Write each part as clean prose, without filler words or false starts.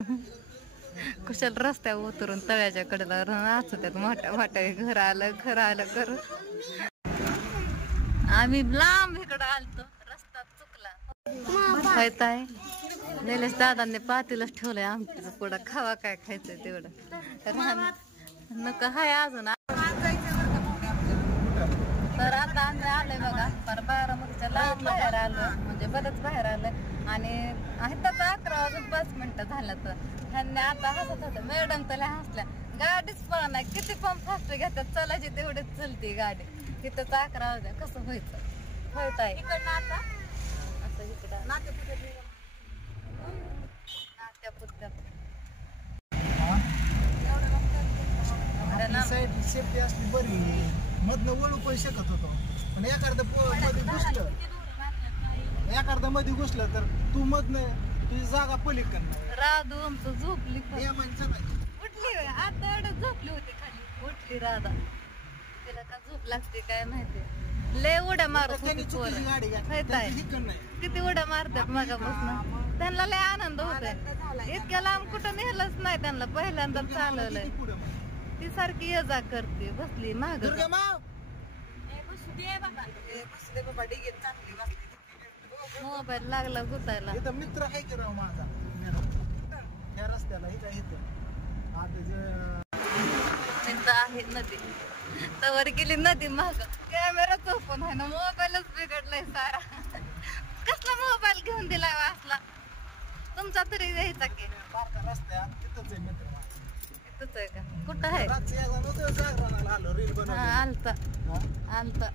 कुशल रस्त्यावर उतरून तळ्याच्या कडेला नाचत्यात मोठ्या मोठ्या घर आलं कर. आम्ही लांब इकडं आलतो, रस्ता चुकला. होत आहे निलेश दादांनी पातीलाच ठेवलंय आमचं पुढं, खावा काय खायचंय तेवढं नको हाय अजून. तर आता आम्ही आलोय बघा, पर बारामतीच्या लांब बाहेर आलो, म्हणजे बरंच बाहेर आलोय. आणि आहे तर 11 वाजून 5 मिनिटं झालं. तर ह्यांनी आता हसत होतं, मॅडम तर हसल्या. गाडीच पण नाही, किती पण फास्ट घेतात, चलायची तेवढीच चलती गाडी. तिथं 11 वाजल्या, कसं व्हायचं. होत आहे इकडनं आता असं इकडं नात्या पुत्या सेफ्टी असली बरी, मधनं वळू पण शकत होतो. पण एखादं मध्ये घुसलं तर तू मधनं तुझी जागा पलीकडनं. राधू आमचं झोपली, उठली आता एवढं झोपली होती खाली, उठली राधा. तिला का झोप लागते काय माहिती, लय उड्या मारत किती उड्या मारतात मगापासून. त्यांना लय आनंद होतोय, इतक्या लांब कुठं नेलंच नाही त्यांना, पहिल्यांदा चालवलंय. ती सारखी ये जा करते, बसली महाग. मोबाईल लागला गुतायला. मित्र आहे की राव माझा त्या रस्त्याला चिंता आहे नदी, तवर गेली नदी माग. कॅमेरा चोपून आहे ना, मोबाईलच बिघडलाय सारा. कसला मोबाईल घेऊन दिलाय वाचला तुमचा तरी द्यायचा की. रस्त्यात तिथंच आहे मित्र, तिथंच आहे का, कुठं आहे? आलता आलता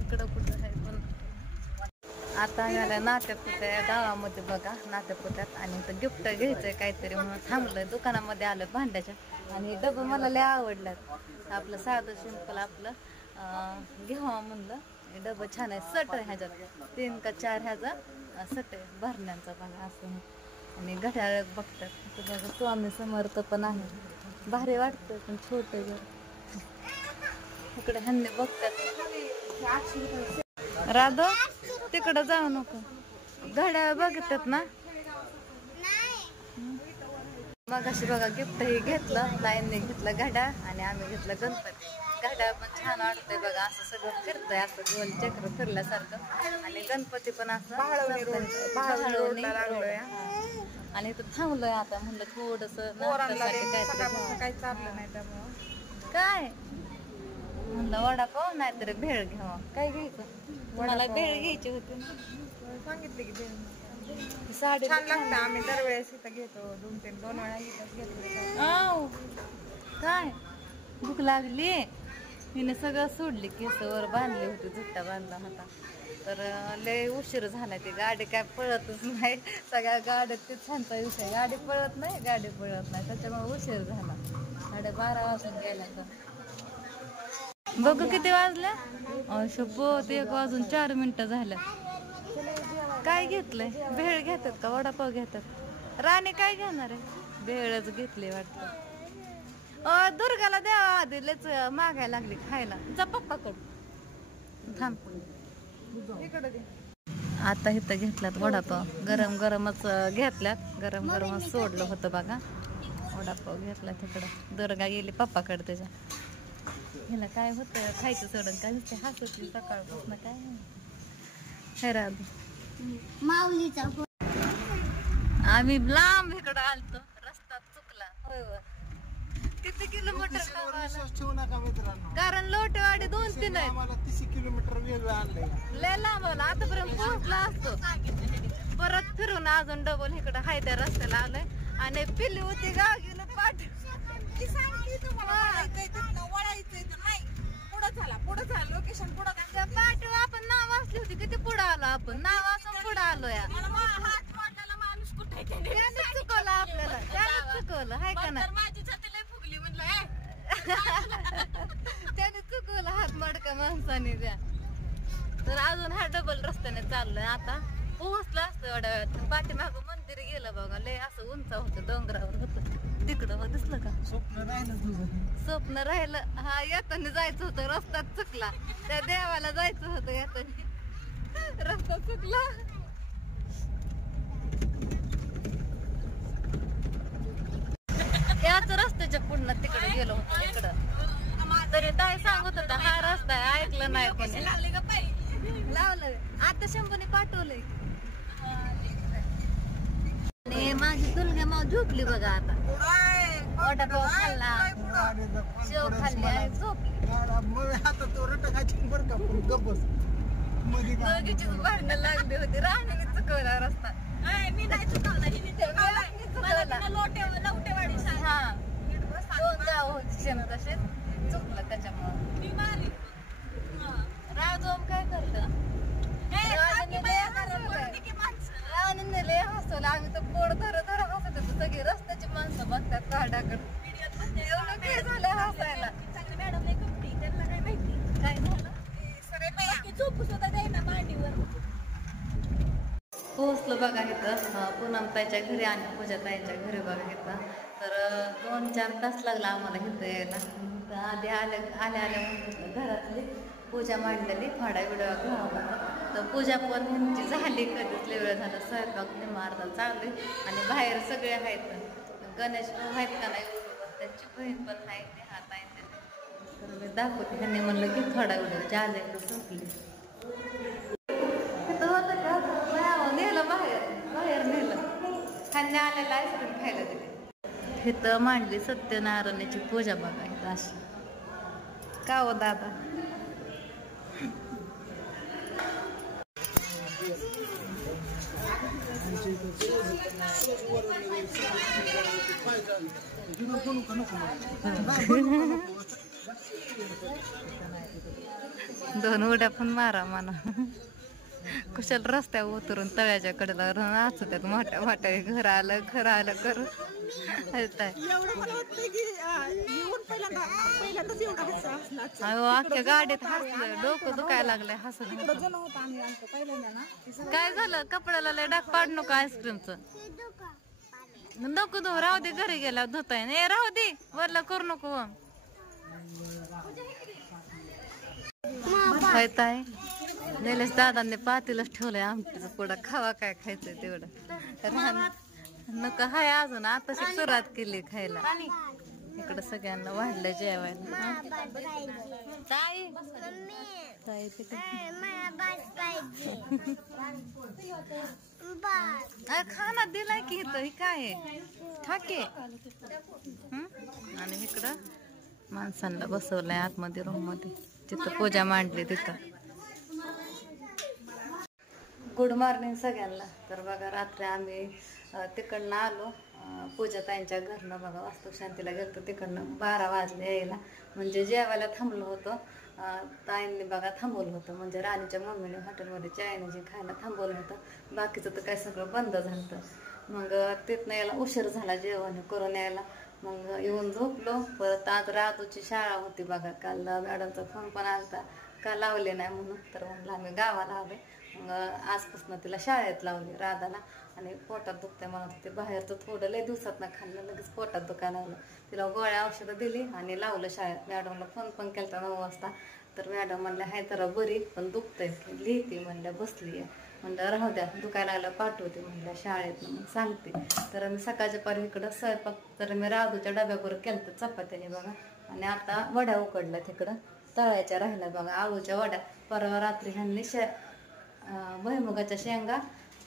इकडं कुठं आहे. पण आता आम्हाला नात्यापुत्या गावामध्ये बघा, नात्यापुत्यात. आणि इथं गिफ्ट घ्यायचंय काहीतरी म्हणून थांबलोय. दुकानामध्ये आलं भांड्याच्या, आणि डबं मला लय आवडल्यात. आपलं साधं सिंपल आपलं घेवा म्हणलं. डबं छान आहे, सट आहे ह्याच्यात, 3 का 4 ह्याचा सट आहे भरण्यांचा बघा असं. आणि घड्याळ बघतात बघा, स्वामी समर्थ पण आहे, भारी वाटतं. पण छोटं घर इकडे ह्यांनी बघतात. राधो तिकडं जाऊ नको, घड्याळ बघतात ना. मग अशी बघा गिफ्ट हे घेतलं, लाईनने घेतलं घड्याळ, आणि आम्ही घेतलं गणपती. घड्याळ पण छान वाटतंय बघा, असं सगळं फिरतंय, असं गोल चक्र फिरल्यासारखं. आणि गणपती पण असं आणि इथं थांबलोय आता. म्हणलं थोडस काय म्हणलं वडापाव नाहीतर भेळ घ्यावा. काय घ्यायचं, मला भेळ घ्यायची होती. सांगितले की साडी छान लागतं, आम्ही दरवेळेस इथं घेतो, 2 वेळा इथंच घेतो. काय भूक लागली, हिने सगळं सोडली, केसवर बांधली होती, झुट्टा बांधला होता. तर लय उशीर झाला, ती गाडी काय पळतच नाही. सगळ्या गाड्यात ते छानचा विषय, गाडी पळत नाही, त्याच्यामुळे उशीर झाला. 12:30 वाजून गेला. तर बघू किती वाजल्या, शपथ 1 वाजून 4 मिनिटं झाल्या. काय घेतलंय, भेळ घेतात का वडापाव घेतात? राणी काय घेणार आहे? भेळच घेतली वाटतं. दुर्गाला द्यावा आधी, लयच मागायला लागली खायला. जा पप्पाकडून, थांब इकडे दे. आता इथं घेतल्यात वडापाव, गरम गरमच घेतल्यात, गरम गरमच सोडलं होतं बघा. वडापाव घेतला तिकडं, दुर्गा गेली पप्पाकडे त्याच्या. हिला काय होतं खायचं सोडून, काय नुसते हसत सकाळपासून. काय हे राहू माऊलीचा. आम्ही लांब इकडं आलतो, रस्ता चुकला. होय किती किलोमीटर ठेवू नका मित्रांनो, कारण लोटेवाडी 2-3 आहे, आम्हाला 30 किलोमीटर वेगळं आणलंय. लय लांब आला, आतापर्यंत पोहोचला असतो. परत फिरून अजून डबल इकडं हाय त्या रस्त्याला आलंय. आणि पिल्ली होती गाव गेलं पाठ, पुढं झालं लोकेशन, पुढं पाठ आपण नाव वाचली होती, किती पुढं आलो आपण, नाव वाचून पुढं आलो. या माणूस कुठे चुकवलं आपल्याला, त्याने चुकवलं हाय का ना. त्याने चुकवलं हात मडका माणसाने द्या. तर अजून हा डबल रस्त्याने चाललोय. आता पोहोचला असतं एवढ्या वेळात. पाठीमागं मंदिर गेलं बघा, लय असं उंच होतं, डोंगरावर होतं. तिकडं दिसलं का? स्वप्न राहिलं तुझं, स्वप्न राहिलं. हा येताना जायचं होतं, रस्ता चुकला. त्या देवाला जायचं होतं, येताना रस्ता चुकला. पूजेच्या पुढनं तिकडे गेलो होतो इकडं. तरी ताई सांगत होता हा रस्ता आहे, ऐकलं नाही कोणी. लावलं आता शंभूने पाठवलंय. आणि माझी तुलगा माव झोपली बघा आता. वडापाव खाल्ला, शेव खाल्ली आणि झोपली. आता तो रटकाची बरं का गप्पस मध्ये दोघीचीच भांडणं लागली होती. राणीने चुकवला रस्ता. मी नाही चुकवला, हिने चुकवला. मला तिनं लवटेवाडी सांगितलं. हा दोन गाव होती सेम तसेच, चुकलं त्याच्यामुळे. मी मारली. राजोम काय करतं? राणीने लय हसवलं. आम्ही तर पोट धर हसत होतो. सगळी रस्त्याची माणसं बघतात काढाकडे. एवढं काय झालं हसायला? चांगली मॅडम नाही कपटी, त्यांना काय माहिती काय झालं? सगळे झोपू सुद्धा द्यायना मांडीवर. पोहोचलो बघा इथं पूनम ताईच्या घरी आणि पूजा ताईच्या घरी बघा इथं. तर 2-4 तास लागला आम्हाला इथं यायला. आधी आल्या घरातली पूजा मांडलेली थोडा व्हिडिओ घ्यावा. तर पूजा पण ह्यांची झाली कधीच लय वेळ झाला. स्वयंपाक अर्धा चालू आहे आणि बाहेर सगळे आहेत. गणेश आहेत का नाही, त्यांची बहीण पण आहे, ते हात आहे. तर मी दाखवते. ह्यांनी म्हणलं की थोडा व्हिडिओ जाज एकदा संपली. तिथं होतं का नेलं बाहेर नेलं. ह्यांनी आलेलं आईस्क्रीम खायला दिली. इथं मांडली सत्यनारायणाची पूजा बघा इथं अशी. का हो दादा? दोन उड्या पण मारा म्हणा. कुशल रस्त्यावर उतरून तळ्याच्या कडेला नाचू त्यात मोठ्या मोठ्या घर आलं करू. अख्ख्या गाडीत हसलं, डोकं दुखायला लागलंय हसून. काय झालं? कपड्याला लय डाग पाड नको आईस्क्रीमचं. नको धुवू, राहू दे. घरी गेला धुताय नाही, राहू दे. वरला करू नको. होय निलेश दादांनी पातीलच ठेवलंय आमटीचं पुढं. खावा काय खायचंय तेवढं. नको हाय अजून, आता सुरुवात केली खायला. इकडं सगळ्यांना वाढलं जेवायला. ताई खाना दिलाय की इथं. ही काय ठाके. आणि इकडं माणसांना बसवलंय आतमध्ये रूम मध्ये, तिथं पूजा मांडली तिथं. गुड मॉर्निंग सगळ्यांना. तर बघा रात्री आम्ही तिकडनं आलो पूजा ताईंच्या घरनं. बघा वास्तुशांतीला गेलो तिकडनं. 12 वाजले यायला. म्हणजे जेवायला थांबलो होतो. ताईंनी बघा थांबवलं होतं. म्हणजे राणीच्या मम्मीने हॉटेलमध्ये चायनीज खायला थांबवलं होतं. बाकीचं तर काय सगळं बंद झालं. मग तिथनं यायला उशीर झाला जेवण करून यायला. मग येऊन झोपलो. परत आज रातूची शाळा होती बघा. काल मॅडमचा फोन पण आलता, का लावले नाही म्हणून. तर म्हणलं आम्ही गावाला आलोय. मग आजपासून तिला शाळेत लावली राधाला. आणि पोटात दुखते म्हणत होते. बाहेरचं थोडं लय दिवसात ना खाल्लं, लगेच पोटात दुखायला लागलं. तिला गोळ्या औषधं दिली आणि लावलं शाळेत. मॅडमला फोन पण केला 9 वाजता. तर मॅडम म्हणल्या हाय जरा बरी पण दुखतंय, लिहिते म्हणल्या, बसली आहे म्हणलं, राहू द्या दुखायला लागलं पाठवते म्हणल्या शाळेत. मग सांगते. तर मी सकाळच्या पारी इकडं स्वयंपाक तर मी राधूच्या डब्याबरोबर केलं तर चपात्याने बघा. आणि आता वड्या उकडल्या तिकडं तळायच्या राहिल्या बघा, आळूच्या वड्या. परवा रात्री ह्यांनी भुईमुगाच्या शेंगा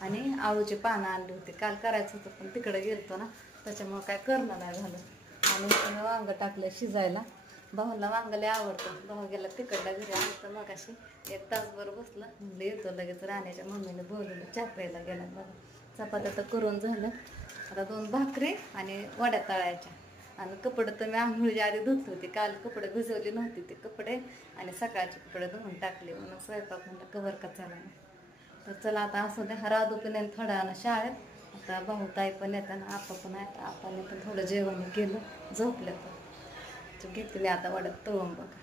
आणि आळूची पानं आणली होती. काल करायचं होतं पण तिकडे गेलतो ना, त्याच्यामुळे काय करणं नाही झालं. आणि वांग टाकलं शिजायला. भाऊला वांग लय आवडतं. भाऊ गेला तिकडल्या घरी. आलं तर मग अशी 1 तासभर बसलं. म्हणलं येतो लगेच. राण्याच्या मम्मीने बोलवलं, चहा प्यायला गेला बघा. चपात्या तर करून झालं. आता 2 भाकरी आणि वड्या तळायच्या. आणि कपडे तर मी आंघोळीच्या आधी धुत होते. काल कपडे भिजवली नव्हती ते कपडे, आणि सकाळचे कपडे धुवून टाकले. म्हणून स्वयंपाक म्हणलं कवर का चाला नाही. तर चला आता असू द्या. राधू पण येईल थोड्या वेळानं शाळेत. आता भाऊ ताई पण येतात, आपा पण आहेत. आपाने पण थोडं जेवण केलं, झोपलं. तर घेतली आता वड्यात तळून बघा.